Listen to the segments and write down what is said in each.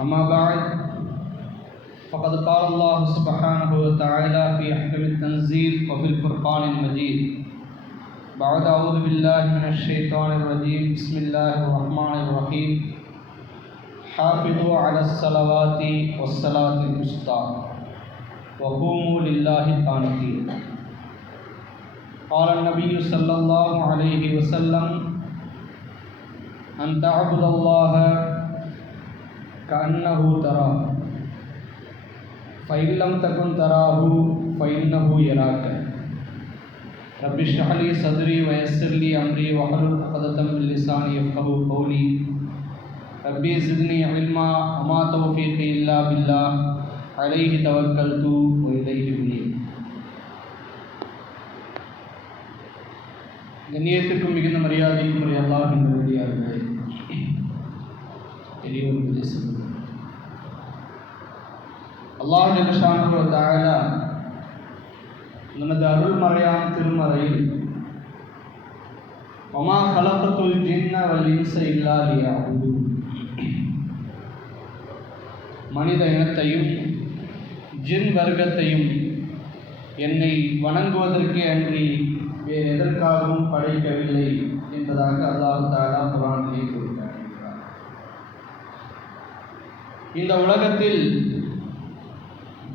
أما بعد فقد قال الله سبحانه وتعالى في أحكم التنزيل وفي الفرقان المجيد بعد أعوذ بالله من الشيطان الرجيم بسم الله الرحمن الرحيم حافظوا على الصلوات والصلاة الوسطى وقوموا لله قانتين. قال النبي صلى الله عليه وسلم أن تعبد الله كأنه تراه فإن لم تكن تراه فإنه يراك. رب اشرح لي صدري ويسر لي أمري واحلل عقدة من لساني يفقهوا قولي. ربي زدني علما وما توفيقي إلا بالله عليه توكلت وإليه أنيب. கண்ணியத்துக்கும் மிகுந்த மரியாதைக்கும் உரிய அல்லாஹ்வின் நல்லடியார்களே, பெரியவர்களே, அல்லாஹ் ஜல்ல ஷானுஹு வ தஆலா நமது அருள்மறையாம் திருமறையில் வமா கலகத்துல் ஜின்ன வல் இன்ஸ இல்லா லியஅபுதூன், மனித இனத்தையும் ஜின் வர்க்கத்தையும் என்னை வணங்குவதற்கே அன்றி வேறு எதற்காகவும் படைக்கவில்லை என்பதாக அல்லாஹ் தஆலா குர்ஆனிலே கூறுகிறார். இந்த உலகத்தில்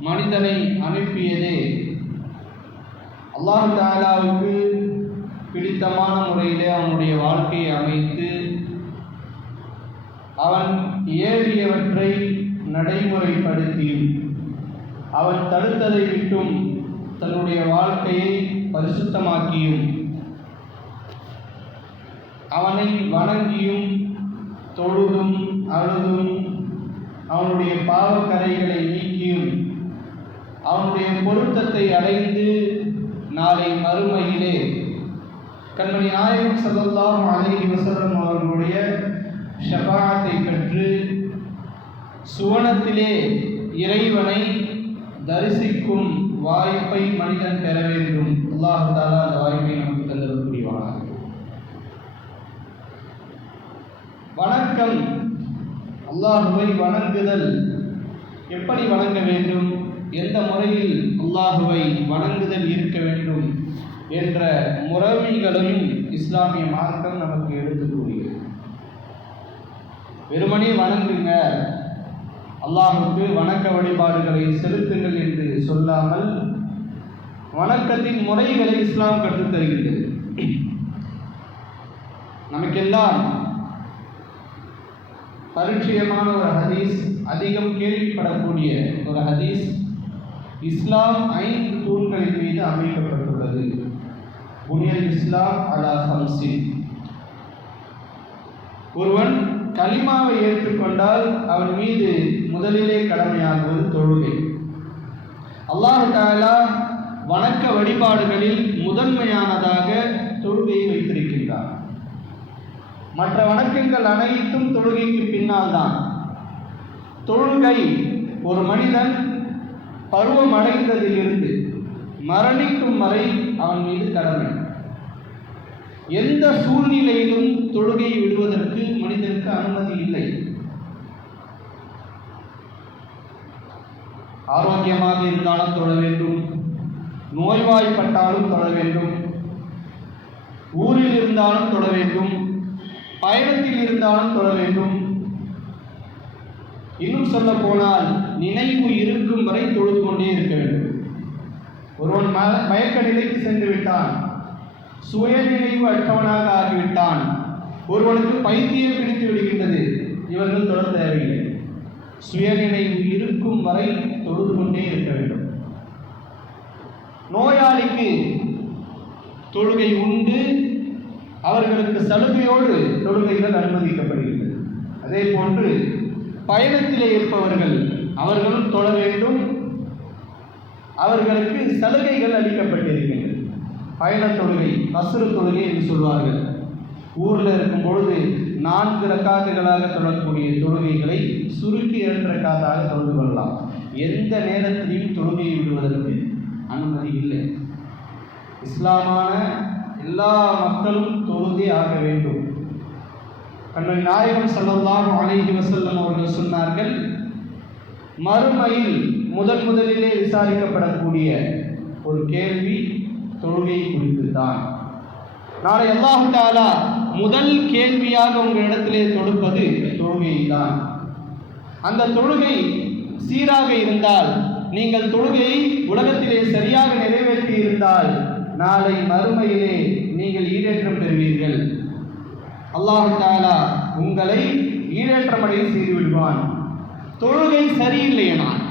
மனிதனை அனுப்பியதே அல்லாஹ் தஆலாவுக்கு பிடித்தமான முறையிலே அவனுடைய வாழ்க்கையை அமைத்து அவன் ஏவியவற்றை நடைமுறைப்படுத்தியும் அவன் தடுத்ததை விட்டும் தன்னுடைய வாழ்க்கையை பரிசுத்தமாக்கியும் அவனை வணங்கியும் தொழுதும் அழுதும் அவனுடைய பாவக்கரைகளை நீக்கியும் அவனுடைய பொருத்தத்தை அடைந்து நாளை மறுமையிலே கண்மணி நாயகம் ஸல்லல்லாஹு அலைஹி வஸல்லம் அவர்களுடைய ஷஃபாஅத்தை பெற்று சுவனத்திலே இறைவனை தரிசிக்கும் வாய்ப்பை மனிதன் பெற வேண்டும். அல்லாஹ் தஆலா அந்த வாய்ப்பை நமக்கு தந்தருள் புரிவானாக. வணக்கம், அல்லாஹுவை வணங்குதல். எப்படி வணங்க வேண்டும், எந்த முறையில் அல்லாஹுவை வணங்குதல் இருக்க வேண்டும் என்ற முறைமைகளையும் இஸ்லாமிய மார்க்கம் நமக்கு எடுத்து கூறுகிறது. வெறுமனே வணங்குங்க, அல்லாஹுக்கு வணக்க வழிபாடுகளை செலுத்துங்கள் என்று சொல்லாமல் வணக்கத்தின் முறைகளை இஸ்லாம் கற்றுத் தருகிறது. நமக்கெல்லாம் பரிச்சயமான ஒரு ஹதீஸ், அதிகம் கேள்விப்படக்கூடிய ஒரு ஹதீஸ், இஸ்லாம் 5 தூண்களின் மீது அமைக்கப்பட்டுள்ளது. புனியல் இஸ்லாம் அலா ஹம்ஸின். ஒருவன் கலிமாவை ஏற்றுக்கொண்டால் அவன் மீது முதலிலே கடமையாகுவது தொழுகை. அல்லாஹ் தஆலா வணக்க வழிபாடுகளில் முதன்மையானதாக தொழுகையை வைத்திருக்கின்றார். மற்ற வணக்கங்கள் அனைத்தும் தொழுகைக்கு பின்னால் தான். தொழுகை ஒரு மனிதன் பருவம் அடைந்ததிலிருந்து மரணிக்கும் வரை அவன் மீது கடமை. எந்த சூழ்நிலையிலும் தொழுகையை விடுவதற்கு மனிதனுக்கு அனுமதி இல்லை. ஆரோக்கியமாக இருந்தாலும் தொழ வேண்டும், நோய்வாய்ப்பட்டாலும் தொழ வேண்டும், ஊரில் இருந்தாலும் தொழ வேண்டும், பயணத்தில் இருந்தாலும் தொழ வேண்டும். இன்னும் சொல்ல போனால் நினைவு இருக்கும் வரை தொழுது கொண்டே இருக்க வேண்டும். ஒருவன் மயக்க நிலைக்கு சென்று விட்டான், சுயநினைவு அற்றவனாக ஆகிவிட்டான், ஒருவனுக்கு பைத்தியம் பிடித்து விடுகின்றது, இவர்கள் தொழ தேவையில்லை. சுயநினைவு இருக்கும் வரை தொழுது கொண்டே இருக்க வேண்டும். நோயாளிக்கு தொழுகை உண்டு, அவர்களுக்கு சலுகையோடு தொழுகைகள் அனுமதிக்கப்படுகின்றது. அதே போன்று பயணத்திலே இருப்பவர்கள் அவர்களும் தொழ வேண்டும், அவர்களுக்கு சலுகைகள் அளிக்கப்பட்டிருக்கின்றன. பயண தொழுகை, கஸ்ரு தொழுகை என்று சொல்வார்கள். ஊரில் இருக்கும் பொழுது 4 ரக்காத்துகளாக தொழக்கூடிய தொழுகைகளை சுருக்கி 2 ரக்காத்தாக தொழுது கொள்ளலாம். எந்த நேரத்திலையும் தொழுகையை விடுவதற்கு அனுமதி இல்லை. இஸ்லாமான எல்லா மக்களும் தொழுதே ஆக வேண்டும். அன்னை நாயகம் ஸல்லல்லாஹு அலைஹி வஸல்லம் அவர்கள் சொன்னார்கள், மறுமையில் முதலிலே விசாரிக்கப்படக்கூடிய ஒரு கேள்வி தொழுகை குறித்து தான். நாளை அல்லாஹ் தஆலா முதல் கேள்வியாக உங்களிடத்திலே தொடுப்பது தொழுகை தான். அந்த தொழுகை சீராக இருந்தால், நீங்கள் தொழுகையை உலகத்திலே சரியாக நிறைவேற்றி இருந்தால், நாளை மறுமையிலே நீங்கள் ஈடேற்றம் பெறுவீர்கள். அல்லாஹ் தஆலா உங்களை ஈடேற்றமடைய செய்து விடுவான். தொழுகை சரியில்லையானால்,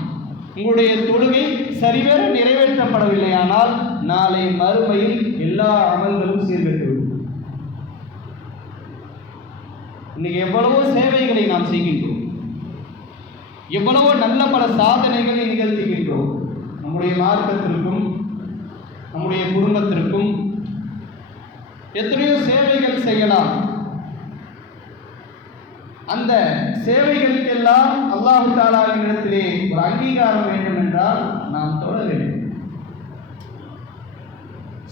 உங்களுடைய தொழுகை சரிவர நிறைவேற்றப்படவில்லையானால், நாளை மறுமையில் எல்லா அமல்களும் சீர்கெட்டுவிடும். இன்னைக்கு எவ்வளவோ சேவைகளை நாம் செய்கின்றோம், எவ்வளவோ நல்ல பல சாதனைகளை நிகழ்த்துகின்றோம். நம்முடைய மார்க்கத்திற்கும் நம்முடைய குடும்பத்திற்கும் எத்தனையோ சேவைகள் செய்யலாம். அந்த சேவைகளுக்கெல்லாம் அல்லாஹ் தஆலாவின் இடத்திலே ஒரு அங்கீகாரம் வேண்டும் என்றால் நாம் தொழ வேண்டும்.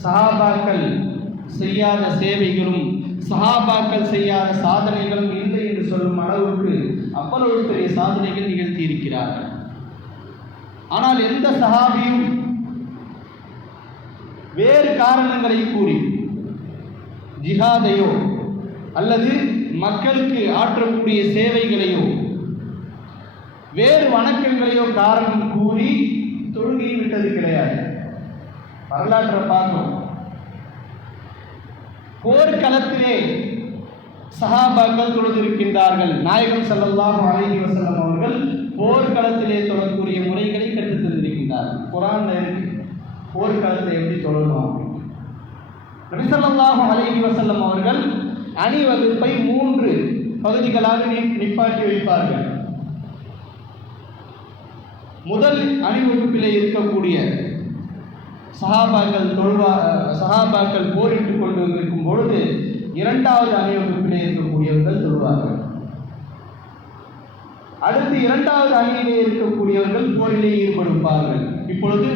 சஹாபாக்கள் செய்யாத சேவைகளும் சஹாபாக்கள் செய்யாத சாதனைகளும் இல்லை என்று சொல்லும் அளவுக்கு அவ்வளவு பெரிய சாதனைகள் நிகழ்த்தி இருக்கிறார்கள். ஆனால் எந்த சஹாபியும் வேறு காரணங்களை கூறி ஜிஹாதையோ அல்லது மக்களுக்கு ஆற்றக்கூடிய சேவைகளையோ வேறு வணக்கங்களையோ காரணம் கூறி தொழுகையை விட்டது கிடையாது. வரலாற்றை பார்க்கிறோம். போர்க்களத்திலே சஹாபாக்கள் தொழுதிருக்கின்றார்கள். நாயகம் ஸல்லல்லாஹு அலைஹி வஸல்லம் அவர்கள் போர்க்களத்திலே தொழக்கூடிய முறைகளை கற்றுத் தந்திருக்கின்றார்கள். குர்ஆன்ல இருக்கு போர்க்களத்தை எப்படி தொழணும். நபி ஸல்லல்லாஹு அலைஹி வஸல்லம் அவர்கள் அணிவகுப்பை 3 பகுதிகளாக நிப்பாட்டி வைப்பார்கள். முதல் அணிவகுப்பிலே இருக்கக்கூடிய சஹாபாக்கள் போரிட்டுக் கொண்டு இருக்கும் பொழுது, இரண்டாவது அணிவகுப்பிலே இருக்கக்கூடியவர்கள் தொழுவார்கள். அடுத்து இரண்டாவது அணியிலே இருக்கக்கூடியவர்கள் போரிலே ஈடுபடுவார்கள். இப்பொழுது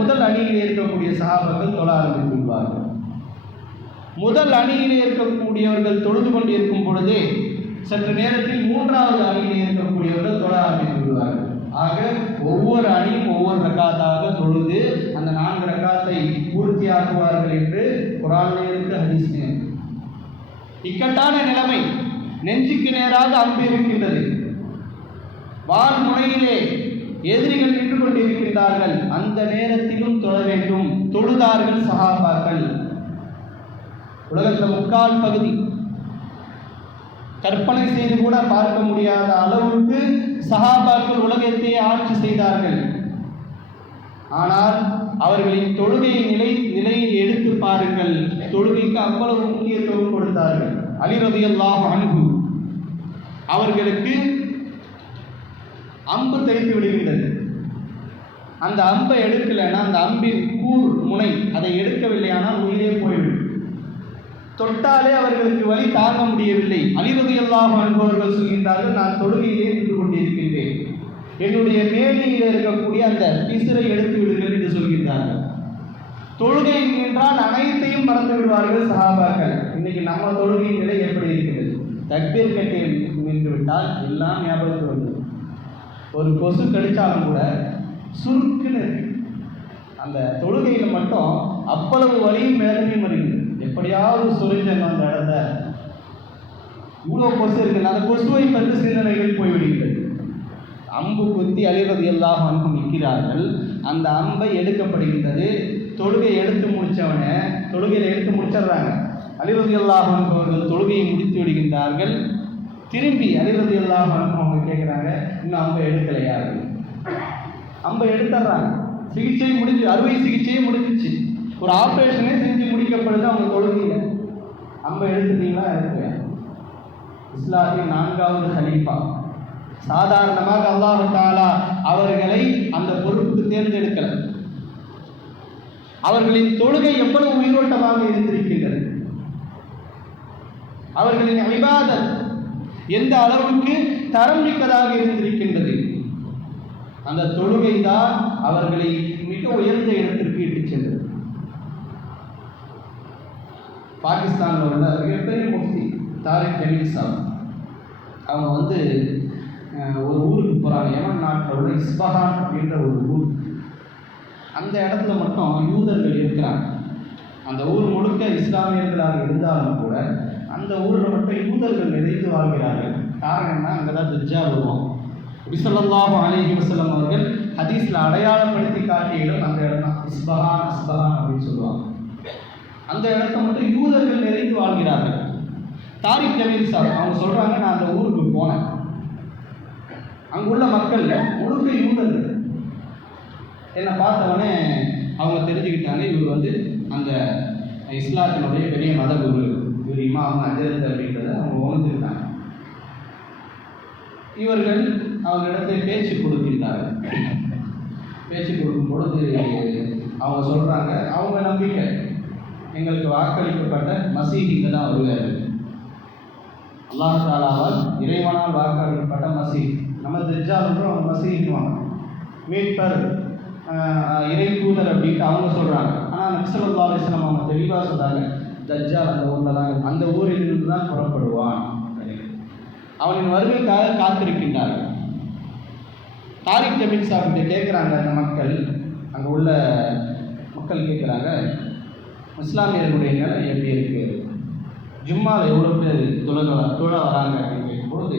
முதல் அணியிலே இருக்கக்கூடிய சஹாபாக்கள் தொழ ஆரம்பித்து விடுவார்கள். முதல் அணியிலே இருக்கக்கூடியவர்கள் தொழுது கொண்டு இருக்கும் பொழுது சற்று நேரத்தில் மூன்றாவது அணியிலே இருக்கக்கூடியவர்கள் தொழ ஆரம்பித்து விடுவார்கள். ஆக ஒவ்வொரு அணியும் ஒவ்வொரு ரக்காத்தாக தொழுது அந்த 4 ரக்காத்தை பூர்த்தியாக்குவார்கள் என்று குர்ஆனிலே இருக்கு, ஹதீஸிலே இருக்கு. இக்கட்டான நிலைமை, நெஞ்சுக்கு நேராக அம்பு இருக்கின்றது, வாள் முனையிலே எதிரிகள் நின்று கொண்டிருக்கின்றார்கள். அந்த நேரத்திலும் தொழ வேண்டும். தொழுதார்கள் சஹாபாக்கள். உலகத்தில் 3/4 பகுதி கற்பனை செய்து கூட பார்க்க முடியாத அளவுக்கு சஹாபாக்கள் உலகத்தையே ஆட்சி செய்தார்கள். ஆனால் அவர்களின் தொழுகை நிலையை எடுத்து பாருங்கள். தொழுகைக்கு அவ்வளவு முக்கியத்துவம் கொடுத்தார்கள். அலி ரலியல்லாஹு அன்ஹு அவர்களுக்கு அம்பு தைத்து விடுகின்றது. அந்த அம்பை எடுக்கலைன்னா, அந்த அம்பின் கூர் முனை அதை எடுக்கவில்லையானால் உயிரே போய்விடும். தொட்டாலே அவர்களுக்கு வலி தாங்க முடியவில்லை. அலி ரலியல்லாஹு அன்ஹு அவர்கள் சொல்கின்றார்கள், நான் தொழுகையிலே நின்று கொண்டிருக்கின்றேன், என்னுடைய மேனியில் இருக்கக்கூடிய அந்த பிசிறை எடுத்து விடுங்கள் என்று சொல்கின்றார்கள். தொழுகை என்றால் அனைத்தையும் மறந்து விடுவார்கள் சஹாபாக்கள். இன்னைக்கு நம்ம தொழுகை நிலை எப்படி இருக்கிறது? தக்பீர் கட்டி நின்று விட்டால் எல்லாம் ஞாபகத்துக்கு வந்தது. ஒரு கொசு கடிச்சாலும் கூட சுருக்குன்னு அந்த தொழுகையில் மட்டும் அவ்வளவு வலியும் வேதனையும் வருகிறது. எப்படியாவது சுரிஞ்சன் அந்த இடத்த இவ்வளோ கொசு இருக்குது, அந்த கொசுவை பற்றி சிந்தனைகள் போய்விடுகிறது. அம்பு குத்தி அலி ரலியல்லாஹு அன்ஹு நிற்கிறார்கள். அந்த அம்பை எடுக்கப்படுகின்றது. தொழுகை எடுத்து முடித்தவனே தொழுகையில் எடுத்து முடிச்சிடுறாங்க. அலி ரலியல்லாஹு அன்ஹு அவர்கள் தொழுகையை முடித்து விடுகின்றார்கள். திரும்பி அலி ரலியல்லாஹு அன்ஹு அவங்க கேட்குறாங்க, இன்னும் அம்பை எடுக்கலையா? அம்பை எடுத்துடுறாங்க. சிகிச்சை முடிஞ்சு, அறுவை சிகிச்சையே முடிஞ்சிச்சு, ஒரு ஆப்ரேஷனே செஞ்சு முடிக்கப்படுது அவங்க தொழுகையில். அம்பை எடுத்துட்டீங்களா? எடுத்துவேன். இஸ்லாத்தின் 4வது கலீஃபா. சாதாரணமாக அல்லாஹ் தஆலா அவர்களை அந்த பொறுப்புக்கு தேர்ந்தெடுக்கல. அவர்களின் தொழுகை எவ்வளவு உயிரோட்டமாக இருந்திருக்கின்றது, அவர்களின் இபாதத் எந்த அளவுக்கு தரம் மிக்கதாக இருந்திருக்கின்றது. அந்த தொழுகை தான் அவர்களை மிக உயர்ந்த இடத்திற்கு இட்டுச் சென்றது. பாகிஸ்தானில் உள்ள மிகப்பெரிய முஃப்தி தாரிக் ஜமீல் சாப் அவங்க வந்து ஒரு ஊருக்கு போகிறாங்க. யமன் நாட்டில் உள்ள இஸ்பஹான் அப்படின்ற ஒரு ஊர். அந்த இடத்துல மட்டும் யூதர்கள் இருக்கிறாங்க. அந்த ஊர் முழுக்க இஸ்லாமியர்களாக இருந்தாலும் கூட அந்த ஊரில் மட்டும் யூதர்கள் நிறைந்து வாழ்கிறார்கள். காரணம்னா அங்கே தான் தஜ்ஜால் வருவோம். நபி ஸல்லல்லாஹு அலைஹி வஸல்லம் அவர்கள் ஹதீஸில் அடையாளப்படுத்தி காட்டிய இடம் அந்த இடம் தான். இஸ்பஹான் இஸ்பஹான் அப்படின்னு சொல்லுவாங்க. அந்த இடத்த மட்டும் யூதர்கள் நிறைந்து வாழ்கிறார்கள். தாரிக் ஜமீல் சாப் அவங்க சொல்கிறாங்க, நான் அந்த ஊருக்கு போனேன். அங்குள்ள மக்கள் முழுக்க யூதர்கள். என்னை பார்த்தவொடனே அவங்க தெரிஞ்சுக்கிட்டாங்க, இவர் வந்து அந்த இஸ்லாத்தினுடைய பெரிய மத குரு, இவர் இமாம் அஜரத் அப்படின்றத அவங்க உணர்ந்துருக்காங்க. இவர்கள் அவங்க இடத்துல பேச்சு கொடுக்கின்றார்கள். பேச்சு கொடுக்கும் பொழுது அவங்க சொல்கிறாங்க, அவங்க நம்பிக்கை எங்களுக்கு வாக்களிக்கப்பட்ட மசீஹ் இங்கே தான் வருவார். அல்லாஹ் தஆலாவால் இறைவனால் வாக்களிக்கப்பட்ட மசீஹ். நம்ம தஜ்ஜால்ன்றோம், அவங்க மசீஹ்வாங்க, மீட்பர், இறை தூதர் அப்படின்ட்டு அவங்க சொல்கிறாங்க. ஆனால் நபி ஸல்லல்லாஹு அலைஹி வஸல்லம் அவங்க தெளிவாக சொல்கிறாங்க, தஜ்ஜால் அந்த ஊரில் தான், அந்த ஊரில் இருந்து தான் புறப்படுவான். அவனின் வருகைக்காக காத்திருக்கின்றார்கள். தாரிக் ஜமீல் சாப்பிட்டு கேட்குறாங்க, அந்த மக்கள், அங்கே உள்ள மக்கள் கேட்குறாங்க, இஸ்லாமியர்களுடைய நிலை எப்படி இருக்குது, ஜும்மாவில் எவ்வளோ பேர் தொழ வராங்க அப்படின்னு கேட்கும்போது,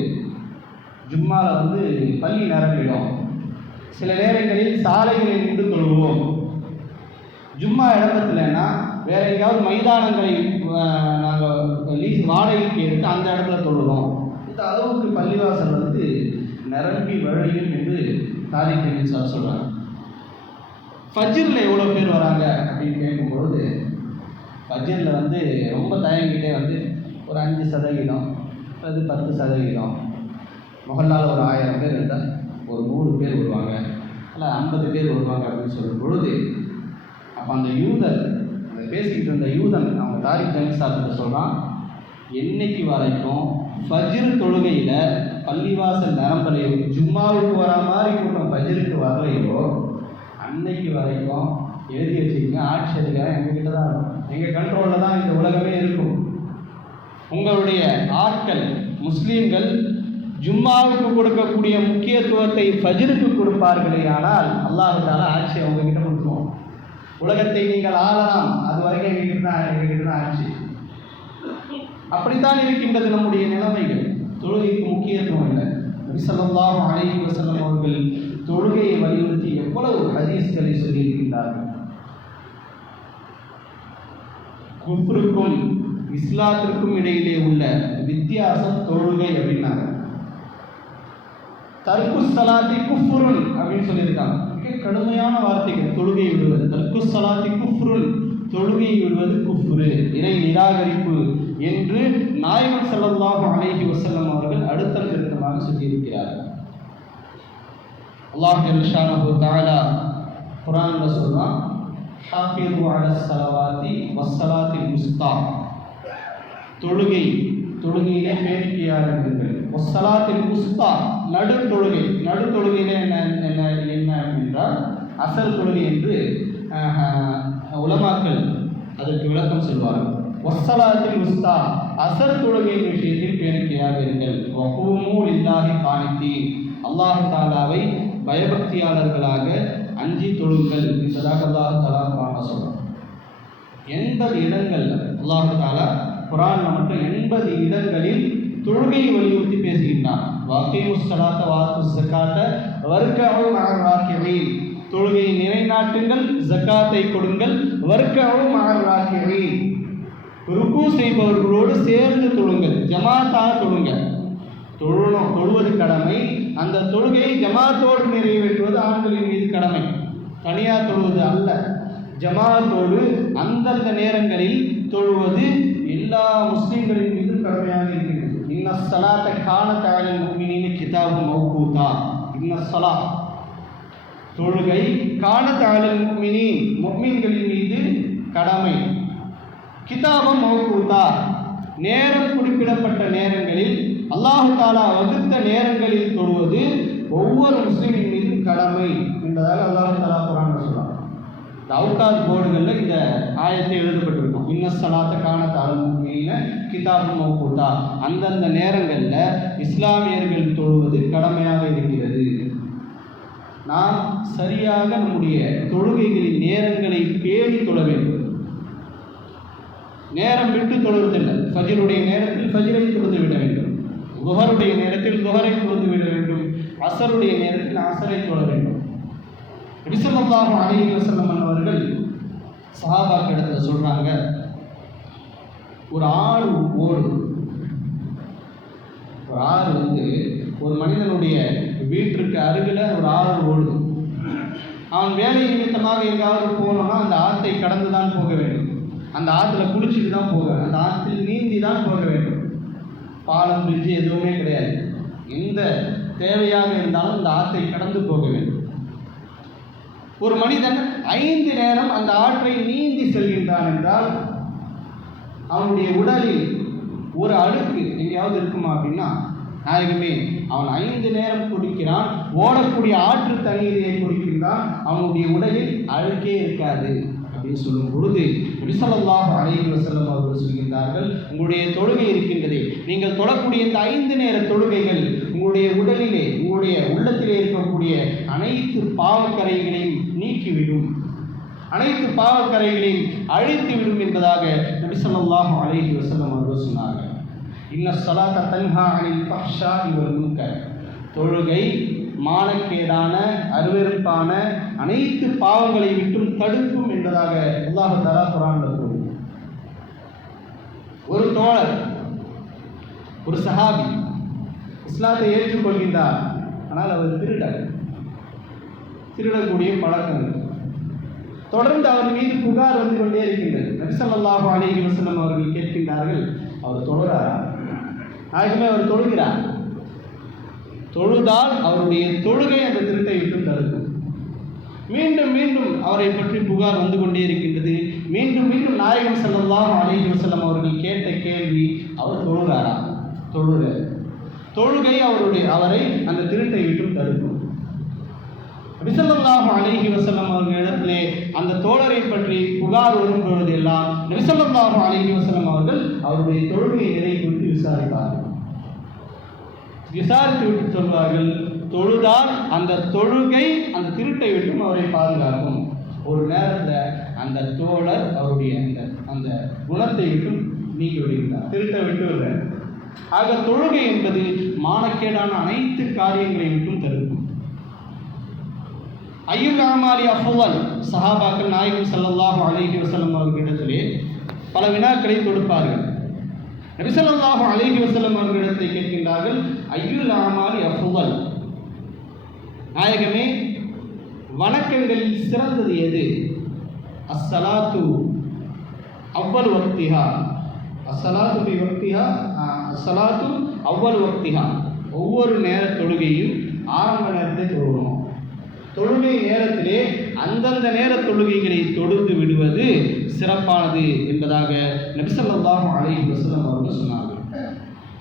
ஜும்மாவில் வந்து பள்ளி நிரம்பிடும், சில நேரங்களில் சாலைகளில் நின்று தொழுவோம், ஜும்மா இடத்துலன்னா வேற எங்கேயாவது மைதானங்களை நாங்கள் வாடகைக்கு எடுத்து அந்த இடத்துல தொழுவோம். இந்த அளவுக்கு பள்ளிவாசல் வந்து நிரம்பி வழியும் என்று தாரிக் ஜமீல் சார் சொல்கிறாங்க. ஃபஜ்ரில் எவ்வளோ பேர் வராங்க அப்படின்னு கேட்கும்பொழுது, ஃபஜ்ரில் வந்து ரொம்ப தயங்கிட்டே வந்து ஒரு 5% அல்லது 10%, மொஹல்லாவில் ஒரு 1000 பேர் இருந்தால் ஒரு 100 பேர் வருவாங்க, இல்லை 50 பேர் வருவாங்க அப்படின்னு சொல்லும் பொழுது, அப்போ அந்த யூதர், அந்த பேசிக்கிட்டு இருந்த யூதன் அவங்க தாரிக் ஜமீல் சார்கிட்ட சொல்கிறான், என்னைக்கு வரைக்கும் ஃபஜ்ர் தொழுகையில் பள்ளிவாசல் நிரம்பலையோ, ஜும்மாவுக்கு வர மாதிரி கூட்டம் ஃபஜ்ருக்கு வரலையோ, அன்னைக்கு வரைக்கும் எழுதி வச்சுக்கிங்க, ஆட்சி அதிகாரம் எங்ககிட்ட தான் இருக்கும், எங்கள் கண்ட்ரோலில் தான் இந்த உலகமே இருக்கும். உங்களுடைய ஆட்கள் முஸ்லீம்கள் ஜும்மாவுக்கு கொடுக்கக்கூடிய முக்கியத்துவத்தை ஃபஜ்ருக்கு கொடுப்பார்களே, ஆனால் அல்லாஹ் தஆலா ஆட்சி அவங்ககிட்ட கொடுக்கும். உலகத்தை நீங்கள் ஆளலாம், அது வரைக்கும் எங்ககிட்ட தான் ஆட்சி. அப்படித்தான் இருக்கின்றது நம்முடைய நிலைமைகள். தொழுகைக்கு முக்கியத்துவம் இல்லை. நபி ஸல்லல்லாஹு அலைஹி வஸல்லம் அவர்கள் தொழுகையை வலியுறுத்தி எவ்வளவு ஹதீஸ்களை சொல்லியிருக்கின்றார்கள். குஃப்ருக்கும் இஸ்லாத்திற்கும் இடையிலே உள்ள வித்தியாசம் தொழுகை அப்படின்னாங்க. தர்க்கு ஸலாத்தி குஃப்ருன் அப்படின்னு சொல்லியிருக்காங்க. மிக கடுமையான வார்த்தைகள். தொழுகை விடுவது தர்க்கு ஸலாத்தி குஃப்ருன், தொழுகை விடுவது குஃப்ரு, இறை நிராகரிப்பு என்று நாயகம் ஸல்லல்லாஹு அலைஹி வஸல்லம் அவர்கள் அடுத்த திருத்தமாக சொல்லியிருக்கிறார்கள். அல்லாஹ் ஜல்ல ஷானஹு தஆலா குர்ஆன்ல சொல்றான், ஹாஃபிது அலஸ் ஸலவாத்தி வஸ்ஸலாத்தில் முஸ்தா, தொழுகையிலே பேணிக்கையாக இருங்கள், வஸ்ஸலாத்தில் முஸ்தா, நடு தொழுகையிலே என்ன என்றால் அசல் தொழுகை என்று உலமாக்கள் அதற்கு விளக்கம் சொல்வார்கள். வஸ்ஸலாத்தில் முஸ்தா, அசல் தொழுகையின் விஷயத்தில் பேணிக்கையாக இருங்கள். வகூமு லில்லாஹி கானித்தீன், அல்லாஹ் தஆலாவை பயபக்தியாளர்களாக அஞ்சி தொழுங்கள் என்பதாக அல்லாஹ் தஆலா குர்ஆன்ல சொல்றான். 80 இடங்கள் அல்லாஹ் தஆலா குர்ஆன்ல மட்டும் 80 இடங்களில் தொழுகையை வலியுறுத்தி பேசுகின்றான். வகீமுஸ் ஸலாத்த வாத்துஸ் ஸகாத்த வர்கஉ மஅர் ராக்கிஈன், தொழுகையை நிலைநாட்டுங்கள், ஜக்காத்தை கொடுங்கள், வர்கஉ மஅர் ராக்கிஈன், ருக்கு செய்பவர்களோடு சேர்ந்து தொழுங்கள், ஜமாத்தாக தொழுங்கள். தொழுவது கடமை, அந்த தொழுகையை ஜமாத்தோடு நிறைவேற்றுவது ஆண்களின் மீது கடமை, தனியாக தொழுவது அல்ல. ஜமாத்தோடு அந்தந்த நேரங்களில் தொழுவது எல்லா முஸ்லீம்களின் மீது கடமையாக இருக்கிறது. இன்ன ஸலாத்த கானத் அலல் முஃமினீன கிதாபுன் மவ்கூதா, இன்ன ஸலாத், தொழுகை கானத் அலல் முஃமினீன், முஃமின்களின் மீது கடமை, கிதாபம் மவ்கூதா, நேரம் குறிப்பிடப்பட்ட நேரங்களில் அல்லாஹ் தஆலா வகுத்த நேரங்களில் தொழுவது ஒவ்வொரு முஸ்லிமின் மீதும் கடமை என்பதாக அல்லாஹ் தஆலா குர்ஆன்ல சொல்றான். இந்த அவுகாத் போர்டுகளில் இந்த ஆயத்தை எழுதப்பட்டிருக்கும். இன்னஸ்ஸலாத்த கானத் அலல் முஃமினீன கிதாபுன் மவ்கூதா. அந்தந்த நேரங்களில் இஸ்லாமியர்கள் தொழுவது கடமையாக இருக்கிறது. நாம் சரியாக நம்முடைய தொழுகைகளின் நேரங்களை பேணி தொழ வேண்டும். நேரம் விட்டு தொழுவதில்லை. ஃபஜ்ருடைய நேரத்தில் ஃபஜ்ரை தொழுது விட வேண்டும், லுஹருடைய நேரத்தில் லுஹரை தொழுது விட வேண்டும், அஸருடைய நேரத்தில் அஸரை தொழ வேண்டும். நபி ஸல்லல்லாஹு அலைஹி வஸல்லம் அவர்கள் சஹாபாக்களிடத்தில் சொல்றாங்க, ஒரு ஆறு ஓடும். ஒரு ஆறு ஒரு மனிதனுடைய வீட்டிற்கு அருகில் ஒரு ஆறு ஓடுது. அவன் வேலை நிமித்தமாக எங்காவது போனோம்னா அந்த ஆற்றை கடந்து தான் போக வேண்டும். அந்த ஆற்றுல குளிச்சுட்டு தான் போக வேண்டும். அந்த ஆற்றில் நீந்தி தான் போக வேண்டும். பாலம் பிரிட்ஜு எதுவுமே கிடையாது. எந்த தேவையாக இருந்தாலும் இந்த ஆற்றை கடந்து போக வேண்டும். ஒரு மனிதன் 5 நேரம் அந்த ஆற்றை நீந்தி செல்கின்றான் என்றால் அவனுடைய உடலில் ஒரு அழுக்கு எங்கேயாவது இருக்குமா அப்படின்னா, நாயகமே அவன் 5 நேரம் குடிக்கிறான், ஓடக்கூடிய ஆற்று தண்ணீரை குடிக்கின்றான், அவனுடைய உடலில் அழுக்கே இருக்காது அப்படின்னு சொல்லும் பொழுது நபி ஸல்லல்லாஹு அலைஹி வஸல்லம் அவர்கள் சொல்கின்றார்கள், உங்களுடைய தொழுகை இருக்கின்றதே, நீங்கள் தொழக்கூடிய இந்த 5 நேர தொழுகைகள் உங்களுடைய உடலிலே, உங்களுடைய உள்ளத்திலே இருக்கக்கூடிய அனைத்து பாவக்கரைகளையும் நீக்கிவிடும், அனைத்து பாவக்கரைகளையும் அழித்துவிடும் என்பதாக நபி ஸல்லல்லாஹு அலைஹி வஸல்லம் அவர்கள் சொன்னார்கள். இன்னஸ்ஸலாத்த தன்ஹா அனில் ஃபஹ்ஷாஇ வல் முன்கர். தொழுகை மானக்கேடான அருவருப்பான அனைத்து பாவங்களை விட்டும் தடுக்கும் என்பதாக அல்லாஹ் தஆலா குர்ஆனில் கூறுகிறார். ஒரு தோழர், ஒரு சஹாபி இஸ்லாத்தை ஏற்றுக்கொள்கின்றார். ஆனால் அவர் திருடக்கூடிய பழக்கங்கள் தொடர்ந்து அவர் மீது புகார் வந்து கொண்டே இருக்கின்றது. நபி ஸல்லல்லாஹு அலைஹி வஸல்லம் அவர்கள் கேட்கின்றார்கள், அவர் தொழுகிறாரா? நாயகமே, அவர் தொழுகிறார். தொழுதால் அவருடைய தொழுகை அந்த திருட்டை விட்டு தடுக்கும். மீண்டும் மீண்டும் அவரை பற்றி புகார் வந்து கொண்டே இருக்கின்றது. மீண்டும் மீண்டும் நாயகம் ஸல்லல்லாஹு அலைஹி வஸல்லம் அவர்கள் கேட்ட கேள்வி, அவர் தொழுகிறாரா? தொழுகை அவரை அந்த திருட்டை விட்டு தடுக்கும். நபி ஸல்லல்லாஹு அலைஹி வஸல்லம் அவர்களிடத்திலே அந்த தோழரை பற்றி புகார் வரும் பொழுதெல்லாம் நபி ஸல்லல்லாஹு அலைஹி வஸல்லம் அவர்கள் அவருடைய தொழுகை நிலை குறித்து விசாரித்து விட்டு சொல்வார்கள், தொழுதால் அந்த தொழுகை அந்த திருட்டை விட்டும் அவரை பாதுகாக்கும். ஒரு நேரத்தில் அந்த தோழர் அவருடைய அந்த குணத்தை விட்டும் நீக்கி விடுகிறார், திருட்டை விட்டு விடுறார். ஆக தொழுகை என்பது மானக்கேடான அனைத்து காரியங்களை விட்டும் தடுக்கும். ஐயுல் அமாலி அஃதல். சஹாபாக்கள் நாயகம் ஸல்லல்லாஹு அலைஹி வஸல்லம் அவர்களிடத்திலே பல வினாக்களை கொடுப்பார்கள். நபி ஸல்லல்லாஹு அலைஹி வஸல்லம் அவர்களிடத்தை கேட்கின்றார்கள், ஐயுல் அமாலி அஃதல், நாயகமே வணக்கங்களில் சிறந்தது எது? அஸ்ஸலாத்து அவ்வல் வக்திஹா, அஸ்ஸலாத்து ஃபி வக்திஹா, அஸ்ஸலாத்து அவ்வல் வக்திஹா. ஒவ்வொரு நேர தொழுகையும் ஆரம்ப நேரத்தை தொழுகணும். தொழுகை நேரத்திலே அந்தந்த நேர தொழுகைகளை தொழுது விடுவது சிறப்பானது என்பதாக நபி ஸல்லல்லாஹு அலைஹி வஸல்லம் அவர்கள் சொன்னார்கள்.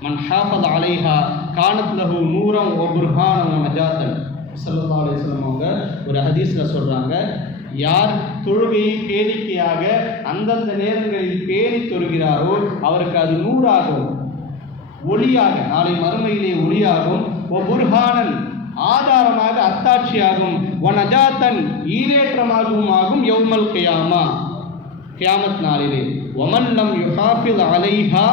மன் ஹாஃபத அலைஹா கானத் லஹு நூரன் வ புர்ஹானன் வ நஜாத்தன். ஸல்லல்லாஹு அலைஹி வஸல்லம் அவங்க ஒரு ஹதீஸில் சொல்கிறாங்க, யார் தொழுகையை பேணிக்கையாக அந்தந்த நேரங்களில் பேணி தொழுகிறாரோ அவருக்கு அது நூறாகும், ஒளியாக, நாளை மறுமையிலே ஒளியாகும், ஒ புர்ஹானன் ஆதாரமாக, அத்தாட்சியாகும், ஒ நஜாத்தன் ஈரேற்றமாகவும் ஆகும், யௌமல் கியாமா கியாமத் நாளிலே. ஒமன் லம் யுஹாஃபிஸ் அலைஹா,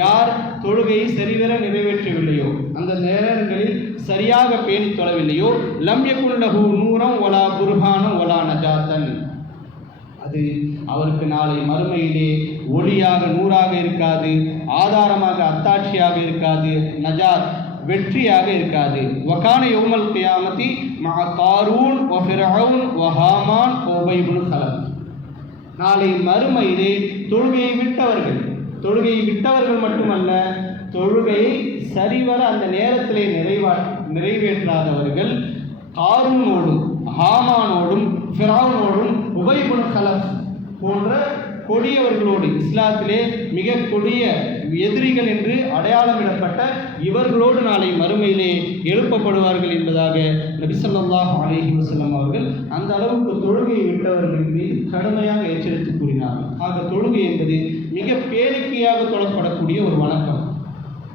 யார் தொழுகையை சரிவர நிறைவேற்றவில்லையோ, அந்த நேரங்களில் சரியாக பேணி தொழவில்லையோ, லம் யகுன் லஹு நூரம் வலா புர்ஹானும் வலா நஜாத்தன், அது அவருக்கு நாளை மறுமையிலே ஒளியாக நூறாக இருக்காது, ஆதாரமாக அத்தாட்சியாக இருக்காது, நஜாத் வெற்றியாக இருக்காது. வகான யௌமல் கியாமத்தி மஅ காரூன் வ ஃபிர்அவுன் வ ஹாமான் வ உபய் இப்னு கலப். நாளை மறுமையிலே தொழுகையை விட்டவர்கள் மட்டுமல்ல, தொழுகையை சரிவர அந்த நேரத்திலே நிறைவேற்றாதவர்கள் காரூனோடும் ஹாமானோடும் ஃபிர்அவுனோடும் உபய் இப்னு கலப் போன்ற கொடியவர்களோடு, இஸ்லாத்திலே மிக கொடிய எதிரிகள் என்று அடையாளமிடப்பட்ட இவர்களோடு நாளை மறுமையிலே எழுப்பப்படுவார்கள் என்பதாக நபி ஸல்லல்லாஹு அலைஹி வஸல்லம் அவர்கள் அந்த அளவுக்கு தொழுகையை விட்டவர்கள் மீது கடுமையாக எச்சரித்து கூறினார்கள். ஆக தொழுகை என்பது மிக பேணிக்கையாக தொழப்படக்கூடிய ஒரு வணக்கம்.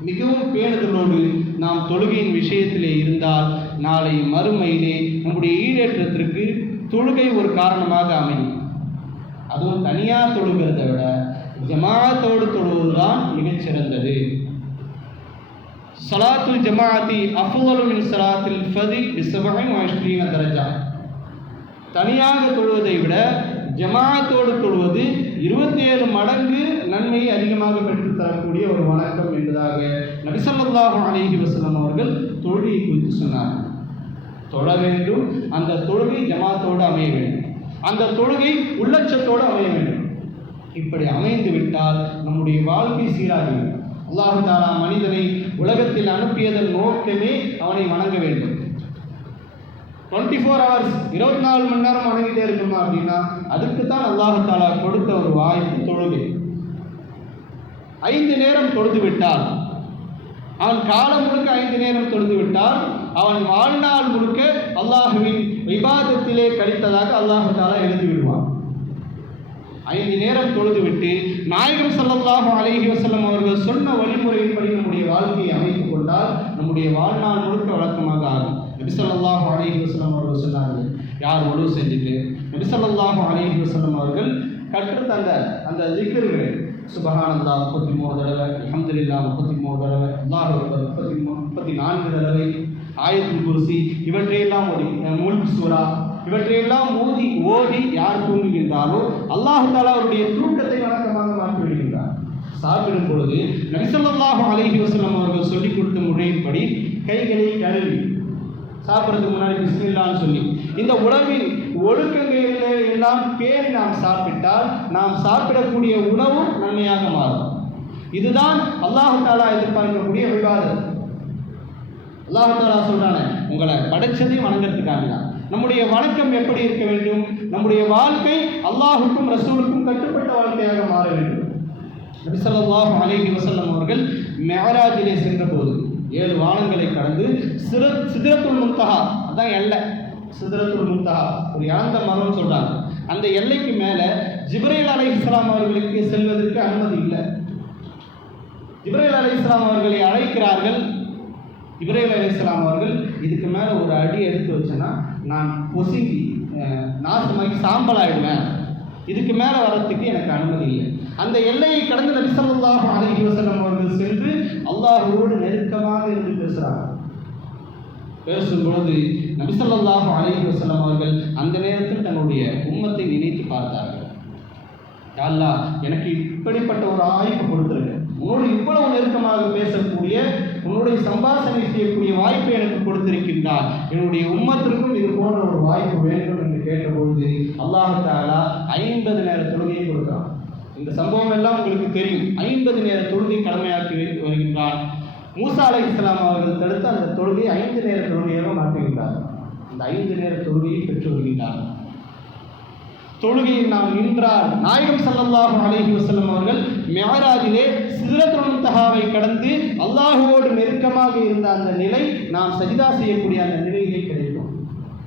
மிகவும் பேணுதலோடு நாம் தொழுகையின் விஷயத்திலே இருந்தால் நாளை மறுமையிலே நம்முடைய ஈடேற்றத்திற்கு தொழுகை ஒரு காரணமாக அமையும். அதுவும் தனியாக தொழுகிறதை விட ஜமாஅத்தோடு தொழுவதுதான் மிகச்சிறந்தது. ஸலாத்துல் ஜமாஅத்தி அஃதலு மின் ஸலாத்தில் ஃபர்தி பி27 தரஜா. தனியாக தொழுவதை விட ஜமாஅத்தோடு தொழுவது 27 மடங்கு நன்மையை அதிகமாக பெற்றுத்தரக்கூடிய ஒரு வணக்கம் என்பதாக நபி ஸல்லல்லாஹு அலைஹி வஸல்லம் அவர்கள் தொழுகையை குறித்து சொன்னார்கள். தொழ வேண்டும், அந்த தொழுகை ஜமாஅத்தோடு அமைய வேண்டும், அந்த தொழுகை உள்ளட்சத்தோடு அமைய வேண்டும். இப்படி அமைந்து விட்டால் நம்முடைய வாழ்க்கை சீராகிவிடும். அல்லாஹ் தஆலா மனிதனை உலகத்தில் அனுப்பியதன் நோக்கமே அவனை வணங்க வேண்டும். 24 hours 24 மணி நேரம் வணங்கிட்டே இருக்கணுமா அப்படின்னா அதுக்கு தான் அல்லாஹ் தஆலா கொடுத்த ஒரு வாய்ப்பு தொழுகை. 5 நேரம் தொழுது விட்டால், அவன் காலம் முழுக்க 5 நேரம் தொழுது விட்டால் அவன் வாழ்நாள் முழுக்க அல்லாஹுவின் இபாதத்திலே கழித்ததாக அல்லாஹ் தஆலா எழுதி விடுவான். 5 நேரம் தொழுதுவிட்டு நாயகம் ஸல்லல்லாஹு அலைஹி வஸல்லம் அவர்கள் சொன்ன வழிமுறையின்படி நம்முடைய வாழ்க்கையை அமைத்துக் கொண்டால் நம்முடைய வாழ்நாள் முழுக்க வழக்கமாக ஆகும். நபி ஸல்லல்லாஹு அலைஹி வஸல்லம் அவர்கள் சொன்னார்கள், யார் உதவு செஞ்சுட்டு நபி ஸல்லல்லாஹு அலைஹி வஸல்லம் அவர்கள் கற்றுத்தந்த அந்த திக்ருகளை சுப்ஹானல்லாஹ் 33 தடவை, அல்ஹம்துலில்லாஹ் 33 தடவை, அல்லாஹு அக்பர் 34 தடவை, ஆயத்துல் குர்சி இவற்றையெல்லாம் ஓதி, முல்க் சூரா இவற்றையெல்லாம் ஓதி யார் தூங்குகின்றாரோ அல்லாஹ் தஆலா அவருடைய தூக்கத்தை வணக்கமாக மாற்றி விடுகின்றார். சாப்பிடும் பொழுது நபி ஸல்லல்லாஹு அலைஹி வஸல்லம் அவர்கள் சொல்லிக் கொடுத்த முறையின்படி கைகளை கழுவி சாப்பிட்றதுக்கு முன்னாடி பிஸ்மில்லான்னு சொல்லி இந்த உணவின் ஒழுக்கங்களிலே எல்லாம் பேணி நாம் சாப்பிட்டால் நாம் சாப்பிடக்கூடிய உணவும் நன்மையாக மாறும். இதுதான் அல்லாஹ் தஆலா எதிர்பார்க்கக்கூடிய இபாதத். அல்லாஹ் தஆலா சொல்றானே, உங்களை படைச்சதையும் வணங்குறதுக்காக தான். நம்முடைய வணக்கம் எப்படி இருக்க வேண்டும்? நம்முடைய வாழ்க்கை அல்லாஹுக்கும் ரசூலுக்கும் கட்டுப்பட்ட வாழ்க்கையாக மாற வேண்டும். நபி ஸல்லல்லாஹு அலைஹி வஸல்லம் அவர்கள் மிஅராஜிலே சென்றபோது 7 வானங்களை கடந்து சிதறத்துல் முன்தஹா, அதான் எல்லை, சிதறத்துல் முன்தஹா ஒரு யாந்த மரம் சொல்றாங்க. அந்த எல்லைக்கு மேலே ஜிப்ரீல் அலைஹிஸ்ஸலாம் அவர்களுக்கு செல்வதற்கு அனுமதி இல்லை. ஜிப்ரீல் அலைஹிஸ்ஸலாம் அவர்களை அழைக்கிறார்கள். ஜிப்ரீல் அலைஹிஸ்ஸலாம் அவர்கள், இதுக்கு மேலே ஒரு அடி எடுத்து வச்சேன்னா நான் பொசுங்கி நாசமாகி சாம்பல் ஆகிடுவேன், இதுக்கு மேலே வர்றதுக்கு எனக்கு அனுமதி இல்லை. அந்த எல்லையை கடந்து நபி ஸல்லல்லாஹு அலைஹி வஸல்லம் அவர்கள் சென்று அல்லாஹ்வோடு நெருக்கமாக இருந்து பேசுகிறார்கள். பேசும்பொழுது நபி ஸல்லல்லாஹு அலைஹி வஸல்லம் அவர்கள் அந்த நேரத்தில் தன்னுடைய உம்மத்தை நினைத்து பார்த்தார்கள். யா அல்லாஹ், எனக்கு இப்படிப்பட்ட ஒரு வாய்ப்பு கொடுத்துருக்கு, உன்னோடு இவ்வளவு நெருக்கமாக பேசக்கூடிய, உன்னுடைய சம்பாஷணை செய்யக்கூடிய வாய்ப்பை எனக்கு கொடுத்திருக்கின்றார். என்னுடைய உம்மத்திற்கும் இது போன்ற ஒரு வாய்ப்பு வேண்டும் என்று கேட்டபொழுது அல்லாஹ் தஆலா 50 நேர தொழுகையை கொடுக்கிறான். இந்த சம்பவம் எல்லாம் உங்களுக்கு தெரியும். 50 நேர தொழுகை கடமையாக்கி வருகின்றான். மூசா அலைஹிஸ்ஸலாம் அவர்கள் தடுத்து அந்த தொழுகையை 5 நேர தொழுகையாக மாற்றுகின்றார். அந்த 5 நேர தொழுகையை பெற்று வருகின்றார். தொழுகையில் நாம் நின்றால் நாயகம் ஸல்லல்லாஹு அலைஹி வஸல்லம் அவர்கள் மிஅராஜிலே சிதறத்துல் முன்தஹாவை கடந்து அல்லாஹ்வோடு நெருக்கமாக இருந்த அந்த நிலை நாம் சஜிதா செய்யக்கூடிய அந்த நிலையிலே கிடைக்கும்.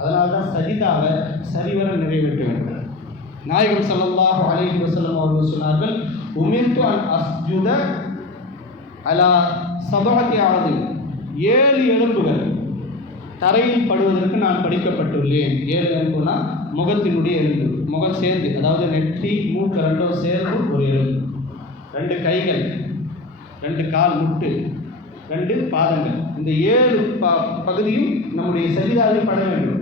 அதனால தான் சஜிதாவை சரிவர நிறைவேற்ற வேண்டும். நாயகம் ஸல்லல்லாஹு அலைஹி வஸல்லம் அவர்கள் சொன்னார்கள், உமிர்து அன் அஸ்ஜுத அலா சபஅத்தி அர்தி, 7 எலும்புகள் தரையில் படுவதற்கு நான் படிக்கப்பட்டுள்ளேன். 7 எலும்புனா முகத்தினுடைய எலும்பு, முகம் சேர்ந்து, அதாவது நெற்றி மூக்கு ரெண்டும் சேர்ந்து ஒரு எலும்பு, 2 கைகள், 2 கால் முட்டு, 2 பாதங்கள். இந்த 7 பகுதியும் நம்முடைய சஜிதாவில் பட வேண்டும்.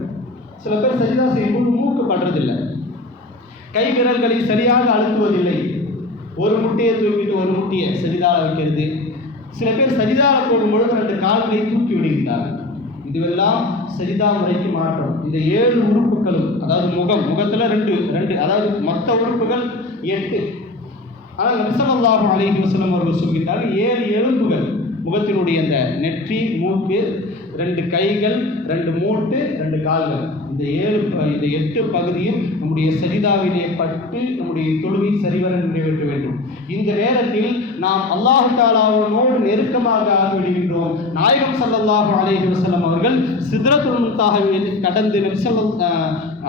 சில பேர் சஜிதா செய்யும்போது மூக்கு படுறதில்லை, கை விரல்களை சரியாக அழுத்துவதில்லை, ஒரு முட்டையை தூக்கிட்டு ஒரு முட்டையை சஜிதாவில் வைக்கிறது. சில பேர் சஜிதாவில் போகும்பொழுது 2 கால்களை தூக்கி விடுகிறார்கள். இதுவெல்லாம் சஜிதா முறைக்கு மாற்றம். இந்த 7 உறுப்புகளும், அதாவது முகத்தில் 2 அதாவது மொத்த உறுப்புகள் 8. ஆனால் நபி ஸல்லல்லாஹு அலைஹி வஸல்லம் அவர்கள் சொல்கிறார்கள் 7 எலும்புகள் முகத்தினுடைய அந்த நெற்றி மூக்கு 2 கைகள், 2 மூட்டு, 2 கால்கள், இந்த 8 பகுதியும் நம்முடைய சஜிதாவிலே பட்டு நம்முடைய தொழுகை சரிவர நிறைவேற்ற வேண்டும். இந்த நேரத்தில் நாம் அல்லாஹ் தஆலாவோடு நெருக்கமாக ஆகிவிடுகின்றோம். நாயகம் ஸல்லல்லாஹு அலைஹி வஸல்லம் அவர்கள் சித்ரத்துல் முன்தஹாவை கடந்து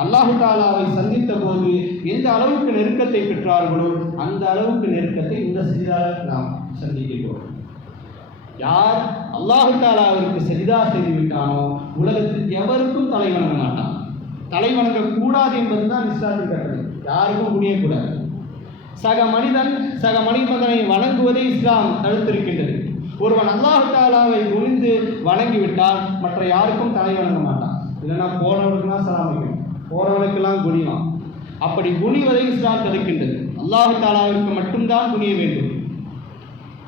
அல்லாஹ் தஆலாவை சந்தித்த போது எந்த அளவுக்கு நெருக்கத்தை பெற்றார்களோ அந்த அளவுக்கு நெருக்கத்தை இந்த சஜிதாவில் நாம் சந்திக்கிறோம். யார் அல்லாஹ் தஆலாவிற்கு சஜிதா செய்து விட்டானோ உலகத்தில் எவருக்கும் தலை வணங்க மாட்டான். தலை வணங்க கூடாது என்பதுதான் இஸ்லாத்தின் கட்டளை. யாருக்கும் முடியக்கூடாது. சக மனிதனை வணங்குவதை இஸ்லாம் தடுத்திருக்கின்றது. ஒருவன் அல்லாஹ் தஆலாவை குனிந்து வணங்கிவிட்டால் மற்ற யாருக்கும் தலை வணங்க மாட்டான். இல்லைன்னா போனவனுக்குலாம் சலாம் வைக்கணும், போறவனுக்கெல்லாம் குனிவான். அப்படி குனிவதை இஸ்லாம் தடுக்கின்றது. அல்லாஹ் தஆலாவிற்கு மட்டும்தான் குனிய வேண்டும்.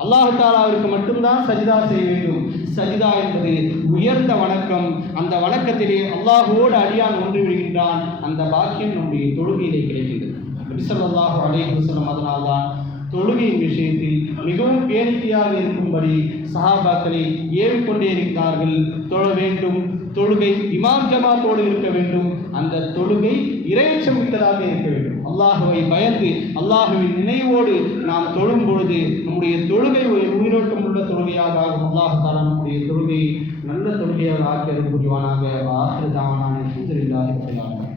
அல்லாஹ் தஆலாவிற்கு மட்டும்தான் சஜிதா செய்ய வேண்டும். சஜிதா என்பது உயர்ந்த வணக்கம். அந்த வணக்கத்திலே அல்லாஹ்வோடு அடியான் ஒன்று விடுகின்றான். அந்த பாக்கியம் நம்முடைய தொழுகையிலே கிடைக்கின்றது. நபி ஸல்லல்லாஹு அலைஹி வஸல்லம் அதனால்தான் தொழுகையின் விஷயத்தில் மிகவும் பேணிக்கையாக இருக்கும்படி சஹாபாக்களை ஏவிக்கொண்டே இருக்கிறார்கள். தொழ வேண்டும், தொழுகை இமாம் ஜமாத்தோடு இருக்க வேண்டும், அந்த தொழுகை இறையச்சம் மிக்கதாக இருக்க வேண்டும். அல்லாஹுவை பயந்து அல்லாஹுவின் நினைவோடு நாம் தொழும் பொழுது நம்முடைய தொழுகை ஒரு உயிரோட்டம் உள்ள தொழுகையாக ஆகும். அல்லாஹ் தஆலா நம்முடைய தொழுகையை நல்ல தொழுகையாக ஆக்கியது புரிவானாக. ஆகிரு தாவானான அல்ஹம்துலில்லாஹி ரப்பில் ஆலமீன்.